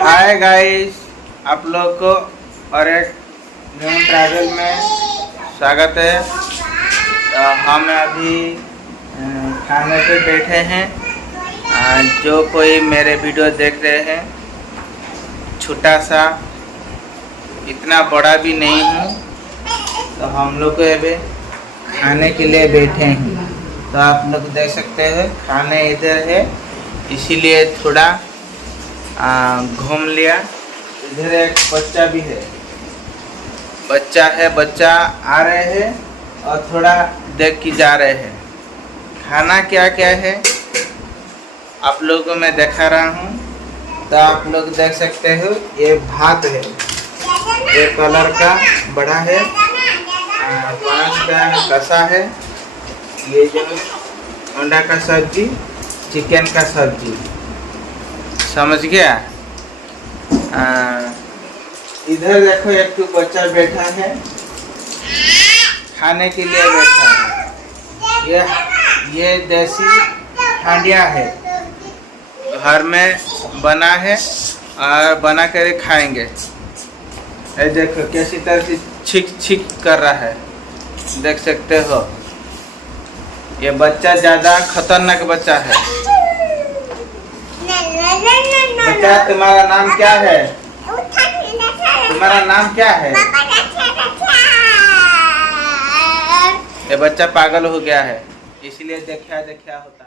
Hi guys, आप लोग को और एक न्यू ट्रैवल में स्वागत है। हम अभी खाने पे बैठे हैं। जो कोई मेरे वीडियो देख रहे हैं, छोटा सा, इतना बड़ा भी नहीं हूँ, तो हम लोग को अभी खाने के लिए बैठे हैं। तो आप लोग देख सकते हैं खाने इधर है, इसीलिए थोड़ा घूम लिया। इधर एक बच्चा भी है, बच्चा आ रहे हैं और थोड़ा देख के जा रहे हैं। खाना क्या क्या है आप लोगों को मैं दिखा रहा हूँ, तो आप लोग देख सकते हो। ये भात है, ये कलर का बड़ा है, मांस का कसा है, ये जो अंडा का सब्जी, चिकन का सब्जी, समझ गया। इधर देखो, एक तो बच्चा बैठा है, खाने के लिए बैठा है। ये देसी हांडिया है, घर में बना है और बना कर खाएंगे। ये देखो कैसी तरह से छिक छिक कर रहा है, देख सकते हो। ये बच्चा ज़्यादा खतरनाक बच्चा है। बच्चा, तुम्हारा नाम क्या है? तुम्हारा नाम क्या है? ये बच्चा पागल हो गया है, इसलिए देखा होता है।